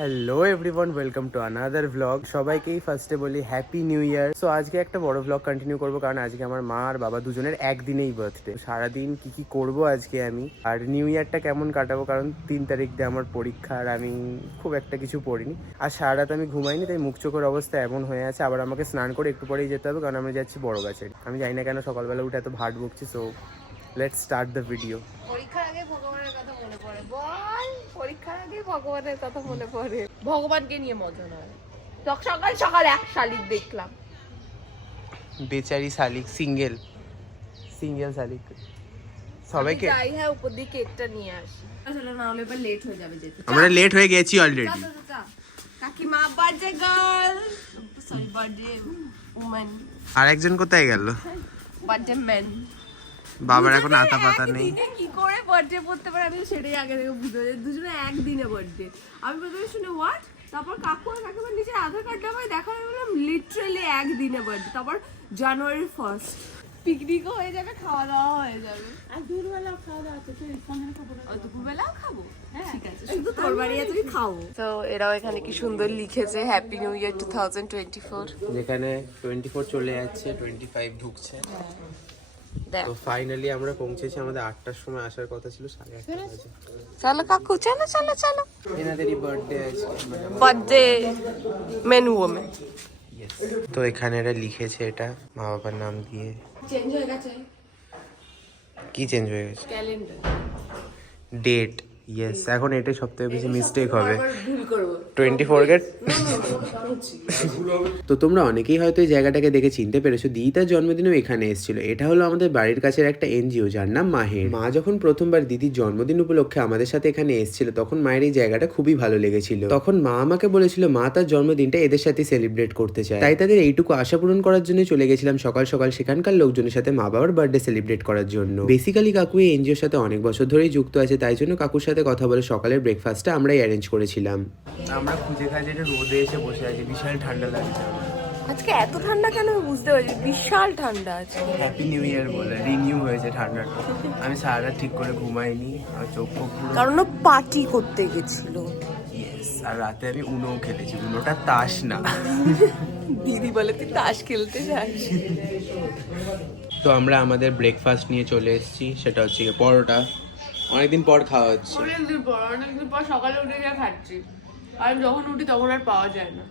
Hello everyone, welcome to another blog. সবাইকেই ফার্স্টে বলি হ্যাপি নিউ ইয়ার। সো আজকে একটা বড় ব্লগ কন্টিনিউ করবো, কারণ আজকে আমার মা আর বাবা দুজনের একদিনেই বার্থডে। সারাদিন কি করব আজকে আমি, আর নিউ ইয়ারটা কেমন কাটাবো, কারণ 3 তারিখ দিয়ে আমার পরীক্ষা, আর আমি খুব একটা কিছু পড়িনি। আর সারা রাত আমি ঘুমাইনি, তাই মুখ চোখের অবস্থা এমন হয়ে আছে। আবার আমাকে স্নান করে একটু পরেই যেতে হবে, কারণ আমি যাচ্ছি বড় গাছে। আমি জানি না কেন সকালবেলা উঠে এত ভাট বকছি। So let's start the video. পরীক্ষার আগে ভগবানের কথা মনে পড়ে, বল। পরীক্ষার আগে ভগবানের কথা মনে পড়ে, ভগবানকে নিয়ে মজা নয়। সকাল সকাল এক শালিক দেখলাম, বেচারি শালিক, সিঙ্গেল শালিক। সবাইকে যাই হ্যাঁ উপর দিয়ে কেকটা নিয়ে আসি, আসলে না হলে এবার লেট হয়ে যাবে যেতে। আমরা লেট হয়ে গেছি অলরেডি। কাকিমা birthday girl, sorry birthday woman, আর একজন কোথায় গেল? Birthday man. বাবার এখন আতা পাতা নেই। কি করে বার্থডে করতে পারে আমি সেটাই আগে থেকে বুঝতে পারি। দুজনে একদিনে বার্থডে। আমি প্রথমে শুনে হোয়াট, তারপর কাকু আর কাকিমার নিচে আধার কার্ডটা আমায় দেখা বললাম লিটারালি একদিনে বার্থডে। তারপর জানুয়ারি 1 পিকনিকও হয়ে যাবে, খাওয়া দাওয়া হয়ে যাবে। আর দুপুরবেলাও খাওয়া দাওয়া তো সন্ধ্যার খাবো, দুপুরবেলাও খাবো, ঠিক আছে। শুধু তোর বাড়ি তুমি খাও। তো এরাও এখানে কি সুন্দর লিখেছে হ্যাপি নিউ ইয়ার 2024। যেখানে 24 চলে যাচ্ছে, 25 ঢুকছে। তো ফাইনালি আমরা পৌঁছেছি। আমাদের 8টার সময় আসার কথা ছিল, 8:30 বাজে। চলো কাকু, চলো চলো চলো। এনাদেরই বার্থডে আছে, বার্থডে মেনু ওমে। তো এখানে এরা লিখেছে এটা মা বাবার নাম দিয়ে। চেঞ্জ হয়ে গেছে কি চেঞ্জ হয়ে গেছে? Calendar, date. ইয়েস, এখন এটাই সবথেকে বেশি মিস্টেক হবে। ভুল করব 24 গেট। তো তোমরা অনেকেই হয়তো এই জায়গাটাকে দেখে চিনতে পেরেছো। দিদিতার জন্মদিনেও এখানে এসেছিল। এটা হলো আমাদের বাড়ির কাছের একটা এনজিও, যার নাম মাহের। মা যখন প্রথমবার দিদির জন্মদিন উপলক্ষে আমাদের সাথে এখানে এসেছিল, তখন মায়ের এই জায়গাটা খুবই ভালো লেগেছিল। তখন মা আমাকে বলেছিল মা তার জন্মদিনটা এদের সাথে সেলিব্রেট করতে চায়, তাই তাদের এইটুকু আশা পূরণ করার জন্য চলে গেছিলাম সকাল সকাল সেখানকার লোকজনের সাথে মা বাবার বার্থডে সেলিব্রেট করার জন্য। বেসিক্যালি কাকু এই এনজিওর সাথে অনেক বছর ধরেই যুক্ত আছে, তাই জন্য কাকুর সাথে কথা বলে সকালের ব্রেকফাস্টটা আমরাই অ্যারেঞ্জ করেছিলাম। আমরা খুঁজে খাজে রোদে এসে বসে আছি, বিশাল ঠান্ডা লাগছে। আজকে এত ঠান্ডা কেন আমি বুঝতে পারছি, বিশাল ঠান্ডা আছে। হ্যাপি নিউ ইয়ার বলে রিনিউ হয়েছে ঠান্ডাটা। আমি সারা রাত ঠিক করে ঘুমাইনি, আর চোখ কারণ পার্টি করতে গেছিল। ইয়েস, আর রাতে আমি উনো খেলেছি। উনোটা তাস না। দিদি বলে তুই তাস খেলতে যাস। তো আমরা আমাদের ব্রেকফাস্ট নিয়ে চলে এসেছি, সেটা হচ্ছে পরোটা। অনেকদিন পর খাওয়া হচ্ছে। অনেকদিন পর সকালে উঠে যা খাচ্ছি, আর যখন উঠি তখন আর পাওয়া যায় না।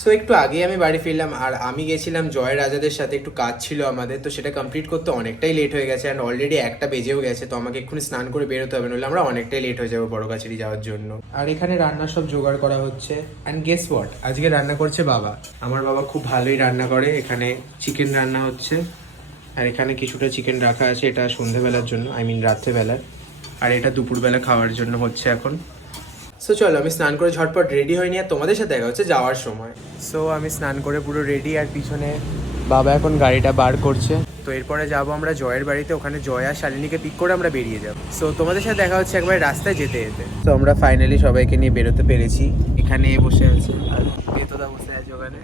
সো একটু আগে আমি বাড়ি ফিরলাম, আর আমি গেছিলাম জয় রাজাদের সাথে, একটু কাজ ছিল আমাদের, তো সেটা কমপ্লিট করতে অনেকটাই লেট হয়ে গেছে। অ্যান্ড অলরেডি 1টা বেজেও গেছে। তো আমাকে এক্ষুনি স্নান করে বেরোতে হবে, নইলে আমরা অনেকটাই লেট হয়ে যাবো বড় কাছারি যাওয়ার জন্য। আর এখানে রান্না সব জোগাড় করা হচ্ছে। অ্যান্ড গেস হোয়াট, আজকে রান্না করছে বাবা। আমার বাবা খুব ভালোই রান্না করে। এখানে চিকেন রান্না হচ্ছে, আর এখানে কিছুটা চিকেন রাখা আছে, এটা সন্ধ্যেবেলার জন্য, আই মিন রাত্রেবেলার। আর এটা দুপুরবেলা খাওয়ার জন্য হচ্ছে এখন। সো চলো, আমি স্নান করে ঝটপট রেডি হয়নি, আর তোমাদের সাথে দেখা হচ্ছে যাওয়ার সময়। সো আমি স্নান করে পুরো রেডি, আর পিছনে বাবা এখন গাড়িটা বার করছে। তো এরপরে যাবো আমরা জয়ের বাড়িতে, ওখানে জয় আর শালিনীকে পিক করে আমরা বেরিয়ে যাবো। সো তোমাদের সাথে দেখা হচ্ছে একবার রাস্তায় যেতে যেতে। তো আমরা ফাইনালি সবাইকে নিয়ে বেরোতে পেরেছি। এখানে বসে আছে, আর বেতদা বসে আছে ওখানে।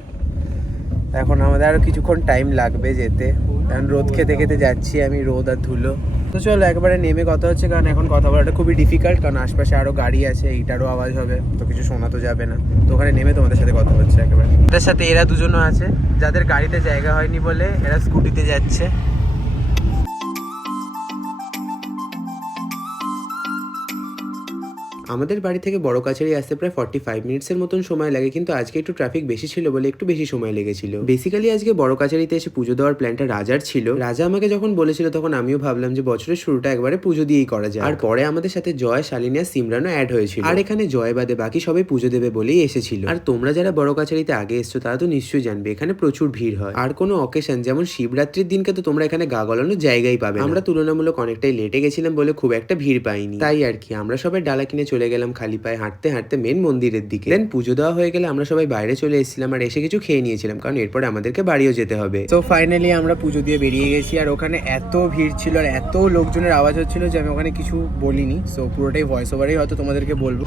এখন আমাদের আরও কিছুক্ষণ টাইম লাগবে যেতে, কারণ রোদ খেতে খেতে যাচ্ছি আমি, রোদ আর ধুলো। তো চলো একবারে নেমে কথা হচ্ছে, কারণ এখন কথা বলাটা খুবই ডিফিকাল্ট, কারণ আশপাশে আরও গাড়ি আছে, এইটারও আওয়াজ হবে, তো কিছু শোনা তো যাবে না। তো ওখানে নেমে তোমাদের সাথে কথা হচ্ছে একেবারে। এদের সাথে এরা দুজনও আছে, যাদের গাড়িতে জায়গা হয়নি বলে এরা স্কুটিতে যাচ্ছে। আমাদের বাড়ি থেকে বড় কাছারি আসতে প্রায় 45 মিনিটসের মতন সময় লাগে, কিন্তু আজকে একটু ট্রাফিক বেশি ছিল বলে একটু বেশি সময় লেগেছিল। বেসিক্যালি আজকে বড় কাছারিতে এসে পুজো দেওয়ার প্ল্যানটা রাজার ছিল। রাজা আমাকে যখন বলেছিল তখন আমিও ভাবলাম যে বছরের শুরুটা একবারে পুজো দিয়েই করা যায়। আর পরে আমাদের সাথে জয়, শালিনী আর সিমরানও অ্যাড হয়েছিল। আর এখানে জয় বাদে বাকি সবাই পুজো দেবে বলেই এসেছিল। আর তোমরা যারা বড় কাছারিতে আগে এসছো তারা তো নিশ্চয়ই জানবে এখানে প্রচুর ভিড় হয়। আর কোনো অকেশন যেমন শিবরাত্রির দিনকে তো তোমরা এখানে গা গলানোর জায়গাই পাবে। আমরা তুলনামূলক অনেকটাই লেটে গেছিলাম বলে খুব একটা ভিড় পাইনি। তাই আর কি আমরা সবাই ডালা কিনে চলে গেলাম খালি পায়ে হাঁটতে হাঁটতে মেন মন্দিরের দিকে। দেন পুজো দেওয়া হয়ে গেলে আমরা সবাই বাইরে চলে এসেছিলাম, আর এসে কিছু খেয়ে নিয়েছিলাম, কারণ এরপরে আমাদেরকে বাড়িও যেতে হবে। তো ফাইনালি আমরা পুজো দিয়ে বেরিয়ে গেছি, আর ওখানে এত ভিড় ছিল আর এত লোকজনের আওয়াজ হচ্ছিল যে আমি ওখানে কিছু বলিনি। সো পুরোটাই ভয়েস ওভারেই হয়তো তোমাদেরকে বলবো।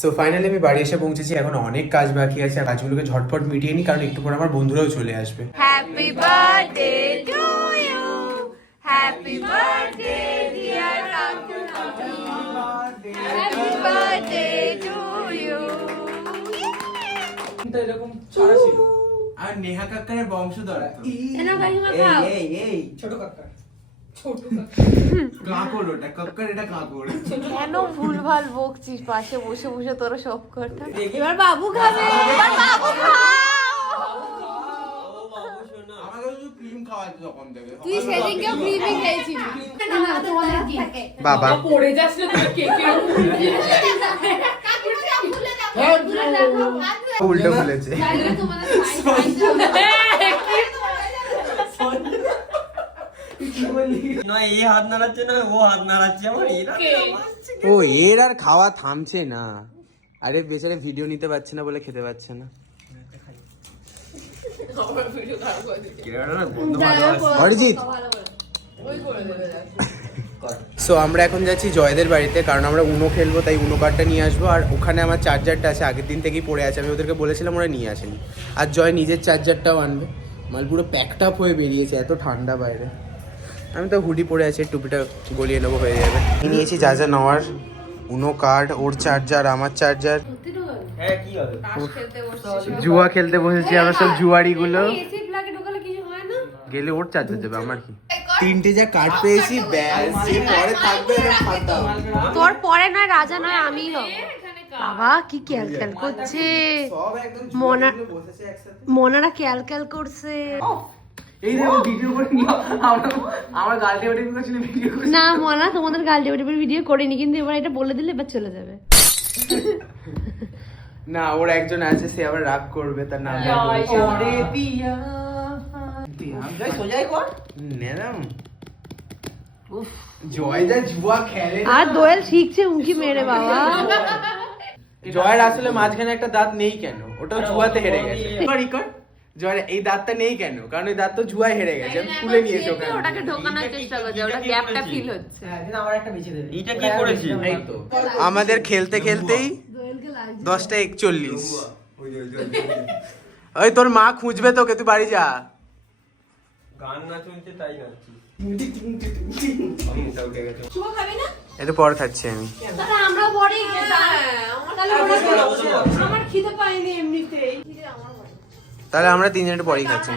সো ফাইনালি আমি বাড়ি এসে পৌঁছেছি। এখন অনেক কাজ বাকি আছে, কাজগুলোকে ঝটপট মিটিয়ে নিই, কারণ একটু পর আমার বন্ধুরাও চলে আসবে। Happy birthday to you, happy birthday dear কাকু, হ্যাপি বার্থডে টু এরকমটা এরকম ছাড়া ছিল। আর নেহা কাক্কারের বংশধর তো। এনা কাকিমা খাও। এই ছোট কাকা। কাকড় ওটা, কাক্কার এটা কাকড়। কেন ভুলভাল বকছিস? পাশে বসে বসে তোরা সব করতে। এবার বাবু খাবে, এবার বাবু খাও। আমাকে শুধু ক্রিম খাওয়াতো তখন থেকে। তুই সেদিনকেও ক্রিমই খেয়েছিলি। না তোমাদের কি? বাবা পড়ে যাস না কেকের উল্টো বলেছে। নয় এই হাত নাড়াচ্ছে না ও হাত নাড়াচ্ছে আমার ও এর আর খাওয়া থামছে না। আরে বেচারে ভিডিও নিতে পারছে না বলে খেতে পারছে না। অরিজিৎ। সো আমরা এখন যাচ্ছি জয়দের বাড়িতে, কারণ আমরা উনো খেলবো, তাই উনো কার্ডটা নিয়ে আসবো। আর ওখানে আমার চার্জারটা আছে, আগের দিন থেকেই পড়ে আছে, আমি ওদেরকে বলেছিলাম, ওরা নিয়ে আসেনি। আর জয় নিজের চার্জারটাও আনবে। মাল পুরো প্যাকড আপ হয়ে বেরিয়েছে, এত ঠান্ডা বাইরে। আমি তো হুডি পরে আছি, টুপিটা গলিয়ে নেবো, হয়ে যাবে। নিয়েছি যা যা নেওয়ার, উনো কার্ড, ওর চার্জার, আমার চার্জার। হ্যাঁ কি হবে জুয়া খেলতে বসেছি আমরা সব জুয়ারিগুলো। এসি প্লাগে ঢোকালে কিছু হয় না? গেলে ওর চার্জার দেবে, আমার কি। তিনটে যা কার্ড পেয়েছি, ব্যাস যে পরে থাকবে না ফাটা। তোর পরে নয় রাজা নয় আমি হব। বাবা কি ক্যালক্যাল করছে, সব একদম মনা- জুয়ারিগুলো বসেছে একসাথে। মনারা ক্যালক্যাল করছে। এই দেখো ভিডিও করে নিও। আমার গালটি ওটি করছিল ভিডিও করে। না মনা, তোমাদের গাল টেবিল ভিডিও করিনি, কিন্তু এবার এটা বলে দিলে এবার চলে যাবে। না ওর একজন আছে, সে আবার রাগ করবে, তার নাম ওরে পিয়া জয় সোজাই কর। ম্যাডাম জয় যা জুয়া খেলে না। আর দোয়েল শিখছে উঁকি মেরে বাবা। জয়ের আসলে মাঝখানে একটা দাঁত নেই কেন? ওটাও জুয়াতে হেরে গেছে। কর জয়ের এই দাঁতটা নেই কেন? কারণ ওই দাঁত তো জুয়ায় হেরে গেছে, আমি তুলে নিয়েছি ওখানে। ওটাকে ঢোকানোর চেষ্টা করছে, ওটা গ্যাপটা ফিল হচ্ছে। হ্যাঁ কিন্তু আমার একটা বেঁচে দেবে। এইটা কি করেছি এই তো আমাদের খেলতে খেলতেই 10:41। ওই তোর মা খুঁজবে তোকে, তুই বাড়ি যা। গান না চলছে তাই নাচছি শুভ খাবি না? একটু পর খাচ্ছি আমি। তাহলে আমরা পরেই খেতাম। তাহলে আমার খিদে পায়নি এমনিতেই। তাহলে আমরা তিনজন একটু পরেই খাচ্ছি।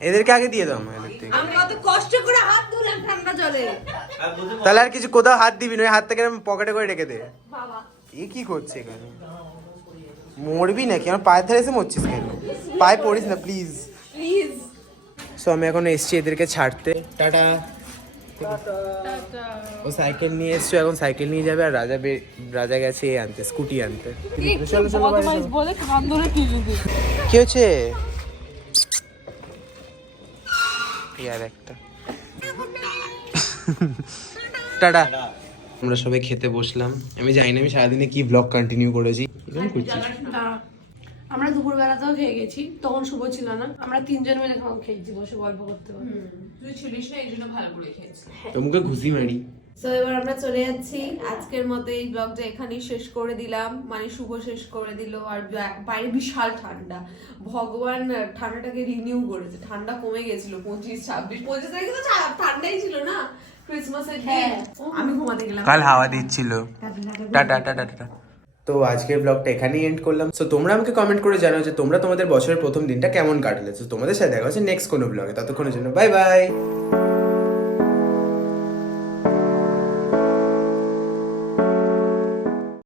এদেরকে আগে দিয়ে দাও আমার, এদের থেকে। আমি কত কষ্ট করে হাত ধুলাম ঠান্ডা জলে। তাহলে আর কিছু কোথাও হাত দিবি না, ওই হাত থেকে পকেটে করে রেখে দে। বাবা এ কি করছে এখানে? মরবি নাকি? আমার পায়ের ধারে এসে মরছিস কেন? পায়ে পড়িস না প্লিজ। প্লিজ। সো আমি এখন এসছি এদেরকে ছাড়তে। টাটা। ও সাইকেল নিয়ে এসছো, এখন সাইকেল নিয়ে যাবে। আর রাজা গেছে এ আনতে, স্কুটি আনতে। চলো চলো বাড়ি চলো। বলে কান ধরে টিভি দিই। কি হচ্ছে? ইয়ার একটা টাটা। আমরা সবাই খেতে বসলাম। আমি জানি না আমি সারাদিনে কি ব্লগ কন্টিনিউ করেছি। এরকম করছিস? আমরা দুপুরবেলাতেও খেয়ে গেছি, তখন শুভ ছিল না। আমরা তিনজন মিলে খাওয়া খেয়েছি বসে গল্প করতে করতে। তুই ছিলিস না এই জন্য ভালো করে খেয়েছিস। তোমাকে ঘুষি মারি। তো এবার আমরা চলে যাচ্ছি। আজকের মতো এই ব্লগটা এখানেই শেষ করে দিলাম, মানে শুভ শেষ করে দিল। আর বাইরে বিশাল ঠান্ডা, ভগবান ঠান্ডাটাকে রিনিউ করেছে। ঠান্ডা কমে গেছিল 25 তারিখে তো ঠান্ডাই ছিল না, ক্রিসমাসের দিন। আমি ঘুমাতে গেলাম, কাল হাওয়া দিচ্ছিল। Tata tata tata. তো আজকের ব্লগটা এখানেই এন্ড করলাম। সো তোমরা আমাকে কমেন্ট করে জানাও যে তোমরা তোমাদের বছরের প্রথম দিনটা কেমন কাটলে। তো তোমাদের সাথে দেখা হচ্ছে নেক্সট কোনো ব্লগে। ততক্ষণের জন্য বাই বাই।